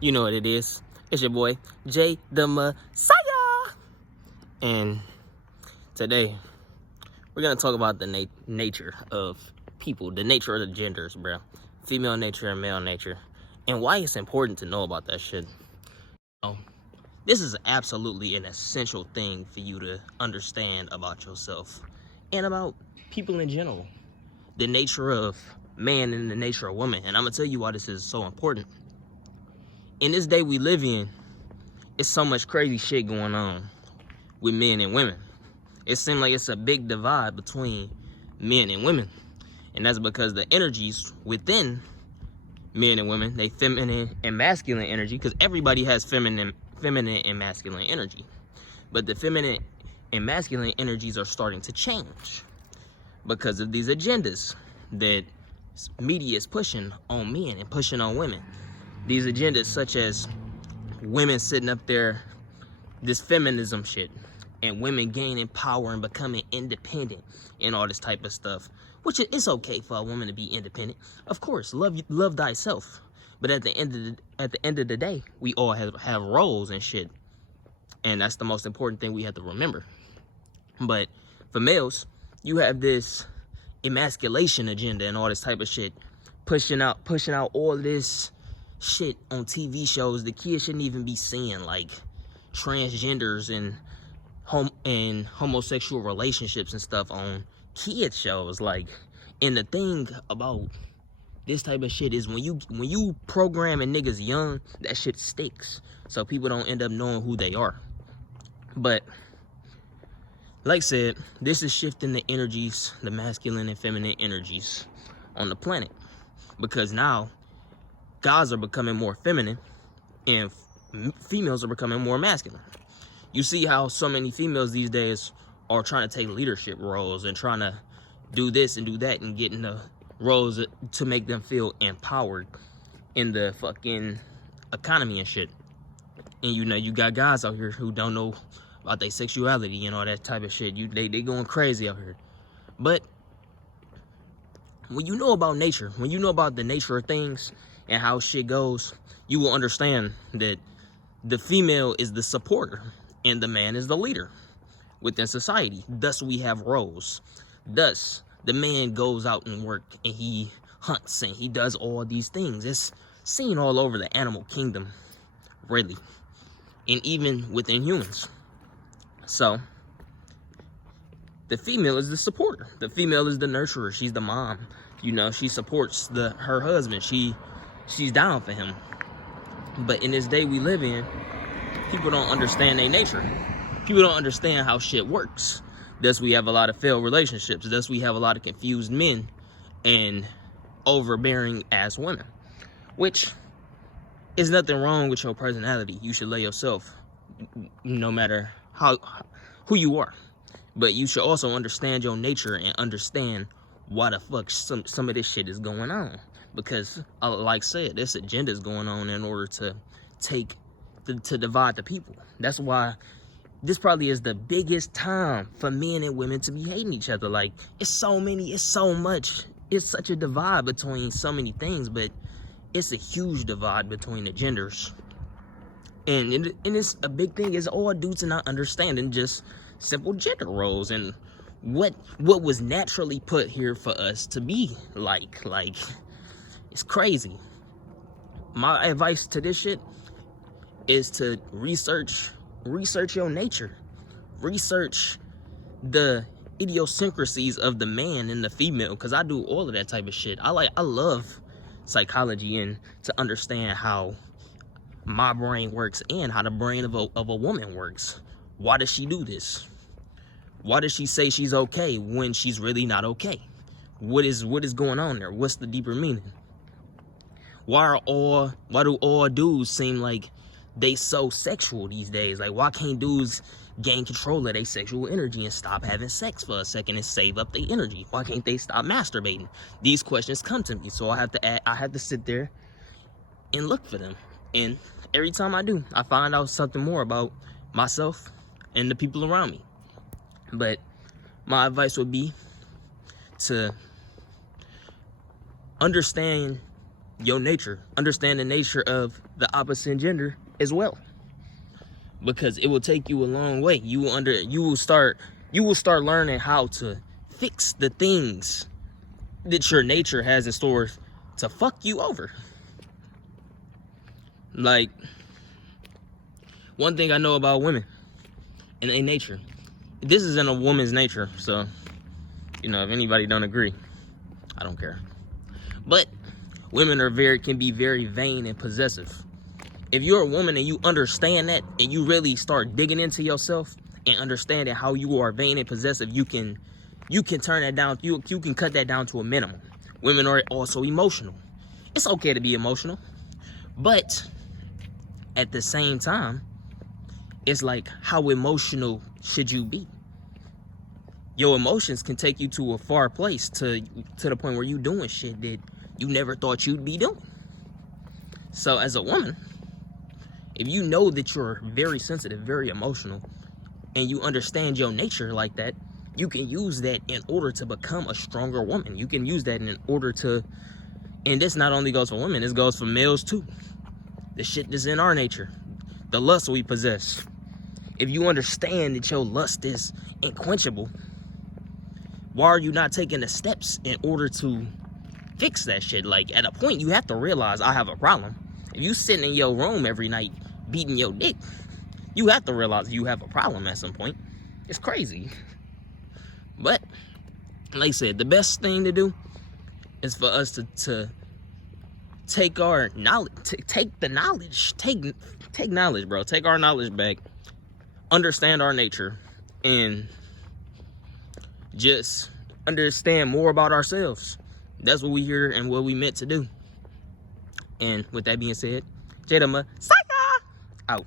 You know what it is. It's your boy, Jay the Messiah. And today, we're going to talk about the nature of people, the nature of the genders, bro. Female nature and male nature. And why it's important to know about that shit. This is absolutely an essential thing for you to understand about yourself and about people in general. The nature of man and the nature of woman. And I'm going to tell you why this is so important. In this day we live in, it's so much crazy shit going on with men and women. It seems like it's a big divide between men and women. And that's because the energies within men and women, they feminine and masculine energy, because everybody has feminine and masculine energy. But the feminine and masculine energies are starting to change because of these agendas that media is pushing on men and pushing on women. These agendas such as women sitting up there, this feminism shit, and women gaining power and becoming independent and all this type of stuff. Which it's okay for a woman to be independent. Of course, love thyself. But at the end of the day, we all have roles and shit. And that's the most important thing we have to remember. But for males, you have this emasculation agenda and all this type of shit, pushing out all this shit on TV shows the kids shouldn't even be seeing, like transgenders and homosexual relationships and stuff on kids shows. Like, and the thing about this type of shit is when you programming niggas young, that shit sticks, so people don't end up knowing who they are. But like I said, this is shifting the energies, the masculine and feminine energies on the planet, because now guys are becoming more feminine and females are becoming more masculine. You see how so many females these days are trying to take leadership roles and trying to do this and do that and get in the roles to make them feel empowered in the fucking economy and shit. And you know, you got guys out here who don't know about their sexuality and all that type of shit. They going crazy out here. But when you know about nature, when you know about the nature of things and how shit goes, you will understand that the female is the supporter and the man is the leader within society. Thus, we have roles. Thus, the man goes out and work and he hunts and he does all these things. It's seen all over the animal kingdom, really, and even within humans. So, the female is the supporter. The female is the nurturer. She's the mom. You know, she supports her husband. She's down for him. But in this day we live in, people don't understand their nature. People don't understand how shit works. Thus, we have a lot of failed relationships. Thus, we have a lot of confused men and overbearing ass women. Which is nothing wrong with your personality. You should love yourself, no matter who you are. But you should also understand your nature and understand why the fuck some of this shit is going on. Because, like I said, this agenda is going on in order to divide the people. That's why this probably is the biggest time for men and women to be hating each other. Like, it's so much. It's such a divide between so many things, but it's a huge divide between the genders. And it's a big thing. It's all due to not understanding just simple gender roles and what was naturally put here for us to be like. Like, it's crazy. My advice to this shit is to research your nature. Research the idiosyncrasies of the man and the female, because I do all of that type of shit. I love psychology and to understand how my brain works and how the brain of a woman works. Why does she do this? Why does she say she's okay when she's really not okay? What is going on there? What's the deeper meaning? Why do all dudes seem like they so sexual these days? Like, why can't dudes gain control of their sexual energy and stop having sex for a second and save up their energy? Why can't they stop masturbating? These questions come to me, so I have to sit there and look for them. And every time I do, I find out something more about myself and the people around me. But my advice would be to understand your nature. Understand the nature of the opposite gender as well, because it will take you a long way. You will start learning how to fix the things that your nature has in store to fuck you over. Like, one thing I know about women and their nature, this is in a woman's nature, so, you know, if anybody don't agree, I don't care. But women can be very vain and possessive. If you're a woman and you understand that, and you really start digging into yourself and understanding how you are vain and possessive, you can turn that down. You can cut that down to a minimum. Women are also emotional. It's okay to be emotional, but at the same time, it's like, how emotional should you be? Your emotions can take you to a far place, to the point where you doing shit that you never thought you'd be doing. So as a woman, if you know that you're very sensitive, very emotional, and you understand your nature like that, you can use that in order to become a stronger woman. You can use that in order to, and this not only goes for women, this goes for males too. The shit that's in our nature, the lust we possess. If you understand that your lust is unquenchable, why are you not taking the steps in order to fix that shit? Like, at a point, you have to realize I have a problem. If you sitting in your room every night beating your dick, you have to realize you have a problem at some point. It's crazy. But, like I said, the best thing to do is for us to take our knowledge, take knowledge, bro. Take our knowledge back, understand our nature, and just understand more about ourselves. That's what we here and what we meant to do. And with that being said, Jada Messiah out.